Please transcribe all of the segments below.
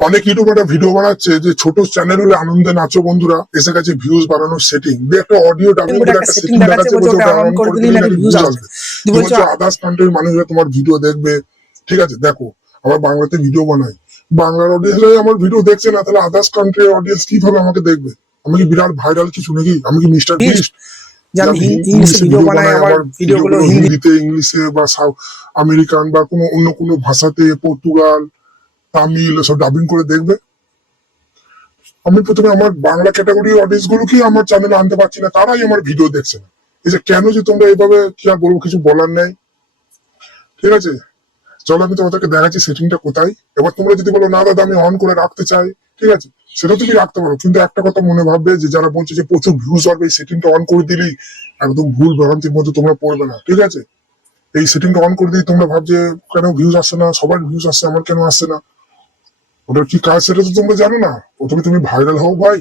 অনেক ইউটিউবাররা ভিডিও বানাচ্ছে যে ছোট চ্যানেল হলে আনন্দে নাচো বন্ধুরা, এসে গেছে ভিউজ বাড়ানোর সেটিং দিয়ে একটা অডিও ডাবিং করে একটা সেটিং দেখাচ্ছে, বলছে ওটা অন করে দিলেই নাকি ভিউজ আসবে। তুমি বলছো আদার্স কান্ট্রির মানুষরা তোমার ভিডিও দেখবে, ঠিক আছে? দেখো আমার বাংলাতে ভিডিও বানাই, বাংলার অডিয়েন্স আমার ভিডিও দেখছে না, তাহলে আদার্স কান্ট্রির অডিয়েন্স কিভাবে আমাকে দেখবে? আমি কি বিরাট ভাইরাল কিছু নাকি? আমি কি মিস্টার বিস্ট? ইংলিশে ভিডিও বানাই, আমার ভিডিওগুলো হিন্দিতে, ইংলিশে বা আমেরিকান বা অন্য কোনো ভাষাতে, পর্তুগাল, তামিল সব ডাবিং করে দেখবে। আমি প্রথমে আমার বাংলা ক্যাটাগরির অডিয়েন্স গুলোকে আমার চ্যানেলে আনতে পারছি না, তারাই আমার ভিডিও দেখছে না। এই যে কেন যে তোমরা এইভাবে, কি আর বলবো, কিছু বলার নেই। ঠিক আছে, চলো আমি তোমাদেরকে দেখাচ্ছি সেটিংটা কোথায়। এবার তোমরা যদি বলো না দাদা আমি অন করে রাখতে চাই, ঠিক আছে, সেটা তুমি রাখতে পারো, কিন্তু একটা কথা মনে ভাববে যে যারা বলছে যে প্রচুর ভিউজ হবে এই সেটিংটা অন করে দিলেই, একদম ভুল ভ্রান্তির মধ্যে তোমরা পড়বে না। ঠিক আছে, এই সেটিংটা অন করে দিই তোমরা ভাবছে কেন ভিউজ আসছে না, সবার ভিউজ আসছে আমার কেন আসছে না। ওটার কি কাজ সেটা তো তোমরা জানো না। প্রথমে তুমি ভাইরাল হও ভাই,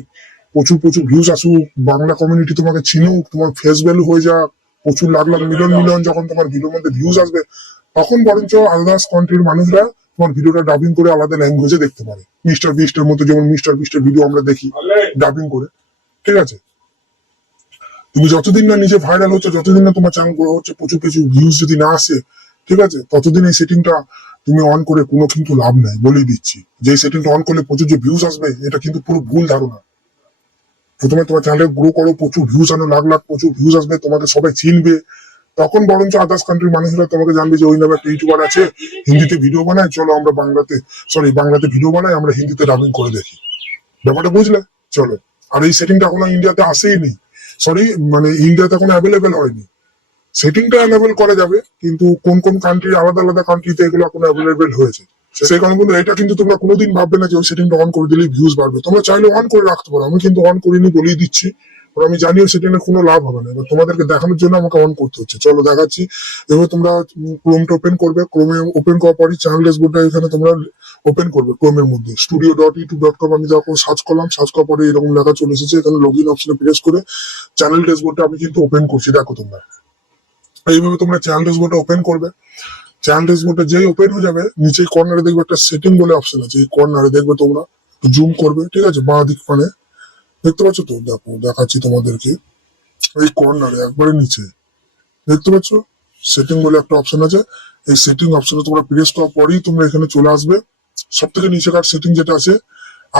প্রচুর প্রচুর ভিউজ আসুক, বাংলা কমিউনিটি তোমাকে চিনুক, তোমার ফেস ভ্যালু হয়ে যাক, প্রচুর লাখ লাখ মিলিয়ন মিলিয়ন যখন তোমার ভিডিওর মধ্যে ভিউজ আসবে, তখন বরঞ্চ আদার্স কান্ট্রির মানুষরা তোমার ভিডিওটা ডাবিং করে আলাদা ল্যাঙ্গুয়েজে দেখতে পারে। মিস্টার বিস্টের মতো, যেমন মিস্টার বিস্টের ভিডিও আমরা দেখি ডাবিং করে। ঠিক আছে, তুমি যতদিন না নিজে ভাইরাল হচ্ছে, যতদিন না তোমার চ্যানেল গ্রো হচ্ছে, প্রচুর প্রচুর ভিউজ যদি না আসে, ঠিক আছে, ততদিন এই সেটিংটা তুমি অন করে কোনো কিন্তু লাভ নাই, বলেই দিচ্ছি। যে সেটিংটা অন করলে প্রচুর যে ভিউজ আসবে, এটা কিন্তু পুরো ভুল ধারণা। প্রথমে তোমার চ্যানেলে গ্রো করো, প্রচুর ভিউজ আনো, লাখ লাখ প্রচুর ভিউজ আসবে, তোমাকে সবাই চিনবে, তখন বরঞ্চ আদার্স কান্ট্রির মানুষরা তোমাকে জানবে যে ওই নামে একটা ইউটিউবার আছে, হিন্দিতে ভিডিও বানায়, চলো আমরা বাংলাতে ভিডিও বানাই, আমরা হিন্দিতে ডাবিং করে দেখি। ব্যাপারটা বুঝলে? চলো। আর এই সেটিংটা এখনো ইন্ডিয়াতে আসেইনি, ইন্ডিয়াতে এখনো অ্যাভেলেবেল হয়নি। সেটিংটা অ্যাভেলেবেল করা যাবে, কিন্তু কোন কোন কান্ট্রি, আলাদা আলাদা কান্ট্রিতে এগুলো এখনো অ্যাভেলেবেল হয়েছে। সেই কারণে বন্ধু, এটা কিন্তু তোমরা কোনোদিন ভাববে না যে ওই সেটিংটা অন করে দিলেই ভিউজ বাড়বে। তোমরা চাইলে অন করে রাখতে পারো, আমি কিন্তু অন করিনি বলেই দিচ্ছি, কারণ আমি জানি ওই সেটিংয়ের কোনো লাভ হবে না। এবার তোমাদেরকে দেখানোর জন্য আমাকে অন করতে হচ্ছে। চলো দেখাচ্ছি। এবার তোমরা ক্রোমটা ওপেন করবে, ক্রোমে ওপেন করার পরই চ্যানেল ড্যাশবোর্ডটা এখানে তোমরা ওপেন করবে। ক্রোমের মধ্যে studio.youtube.com আমি যখন সার্চ করলাম, সার্চ করার পরে এরকম লেখা চলে এসেছে। এখানে লগ ইন অপশনে প্রেস করে চ্যানেল ড্যাশবোর্ডটা আমি কিন্তু ওপেন করছি। দেখো তোমরা এইভাবে তোমরা চ্যানেল ড্যাশবোর্ডটা ওপেন করবে। চ্যানেল ড্যাশবোর্ডটা যেই ওপেন হয়ে যাবে, নিচে কর্নারে দেখবে একটা সেটিং বলে অপশন আছে, এই কর্নারে দেখবে তোমরা জুম করবে, ঠিক আছে, বাঁ দিক মানে দেখতে পাচ্ছ তো? দেখো দেখাচ্ছি তোমাদেরকে, এই কর্নারে একবারে নিচে দেখতে পাচ্ছ সেটিং বলে একটা অপশন আছে। এই সেটিং অপশনে তোমরা প্রেস করার পরেই তোমরা এখানে চলে আসবে। সব থেকে নিচেকার সেটিং যেটা আছে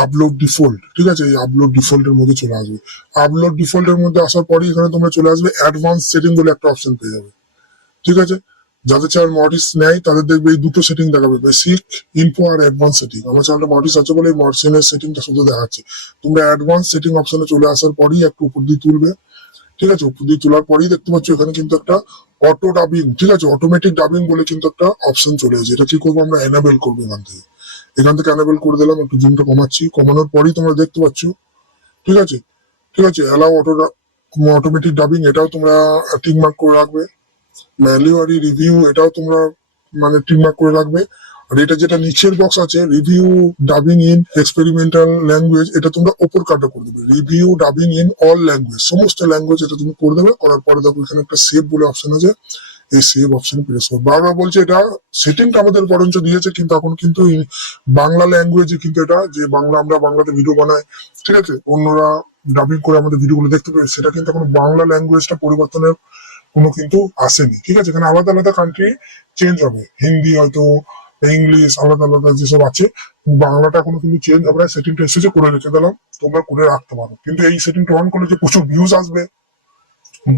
আপলোড ডিফল্ট, ঠিক আছে, এই আপলোড ডিফল্ট এর মধ্যে চলে আসবে। আপলোড ডিফল্ট এর মধ্যে আসার পরে এখানে তোমরা চলে আসবে অ্যাডভান্স সেটিং বলে একটা অপশন পেয়ে যাবে। ঠিক আছে, যাদের চ্যানেল মডিস নেয় তাদের দেখবে এই দুটো সেটিং দেখাবে, বেসিক, ইনফো আর অ্যাডভান্স সেটিং। আমার চ্যানেলটা মডিস আছে বলে মডিসের সেটিংটা শুধু দেখাচ্ছে। তোমরা অ্যাডভান্স সেটিং অপশনে চলে আসার পরেই একটু উপর দিয়ে তুলবে, ঠিক আছে, উপর দিয়ে তোলার পরেই দেখতে পাচ্ছ এখানে কিন্তু একটা অটো ডাবিং, ঠিক আছে, অটোমেটিক ডাবিং বলে কিন্তু একটা অপশন চলে এসেছে। এটা কি করবো আমরা? এনাবেল করবো এখান থেকে এনাবেল করে দিলাম। একটু জুমটা কমাচ্ছি, কমানোর পরেই তোমরা দেখতে পাচ্ছ, ঠিক আছে, ঠিক আছে, অ্যালাউ অটোমেটিক ডাবিং, এটাও তোমরা টিক মার্ক করে রাখবে। ভ্যালুয়ারি রিভিউ, এটাও তোমরা টিক মার্ক করে রাখবে। আর এটা যেটা নিচের বক্স আছে review dubbing in experimental language, এটা তোমরা ওপর কাটা করে দেবে। Review dubbing in all language, সমস্ত ল্যাঙ্গুয়েজ এটা তুমি করে দেবে। করার পরে দেখো এখানে একটা সেভ বলে অপশন আছে, এই সেভ অপশন প্রেস করো। বারবার বলছে এটা সেটিংটা আমাদের বরঞ্চ দিয়েছে, কিন্তু এখন কিন্তু বাংলা ল্যাঙ্গুয়েজে কিন্তু এটা, যে আমরা বাংলাতে ভিডিও বানাই, ঠিক আছে, অন্যরা ডাবিং করে আমাদের ভিডিওগুলো দেখতে পাবে, সেটা কিন্তু এখন বাংলা ল্যাঙ্গুয়েজটা পরিবর্তনের কোনো কিন্তু আসেনি। ঠিক আছে, এখানে আলাদা আলাদা কান্ট্রি চেঞ্জ হবে, হিন্দি হয়তো, ইংলিশ, আলাদা আলাদা যেসব আছে, বাংলাটা এখনো কিন্তু চেঞ্জ হবে না। সেটিংটা এসেছে, করে রেখে দিলাম, তোমরা করে রাখতে পারো। কিন্তু এই সেটিংটা অন করলে যে প্রচুর ভিউজ আসবে,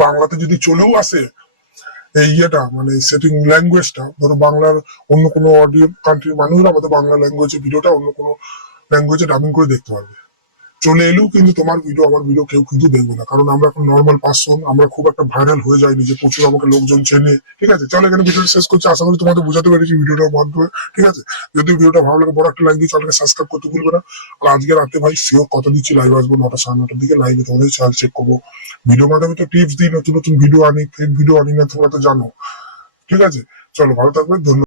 বাংলাতে যদি চলেও আসে এই সেটিং ল্যাঙ্গুয়েজটা, ধরো বাংলার অন্য কোনো অডিও কান্ট্রির মানুষরা আমাদের বাংলা ল্যাঙ্গুয়েজে ভিডিওটা অন্য কোনো ল্যাঙ্গুয়েজে ডাবিং করে দেখতে পারবে। চলে এলেও কিন্তু তোমার ভিডিও আমার ভিডিও কেউ কিন্তু দেখবে না, কারণ আমরা এখন নর্মাল পার্সন, আমরা খুব একটা ভাইরাল হয়ে যাইনি যে প্রচুর আমাকে লোকজন চেনে। ঠিক আছে, চলো এখানে ভিডিওটা শেষ করছি। আশা করি তোমাদের বোঝাতে পেরেছি ভিডিওটার মাধ্যমে। ঠিক আছে, যদি ভিডিওটা ভালো লাগে বড় একটা লাইক দিয়ে চ্যানেলকে সাবস্ক্রাইব করতে ভুলবে না। আর আজকে রাতে ভাই শিওর কথা দিচ্ছি লাইভ আসবো 9টা 9:30 দিকে, লাইভে তোমাদের চ্যানেল চেক করবো। ভিডিও মাধ্যমে তো টিপস দিই, নতুন নতুন ভিডিও আনি, ফেক ভিডিও আনি না, তোমরা তো জানো। ঠিক আছে, চলো ভালো থাকবে, ধন্যবাদ।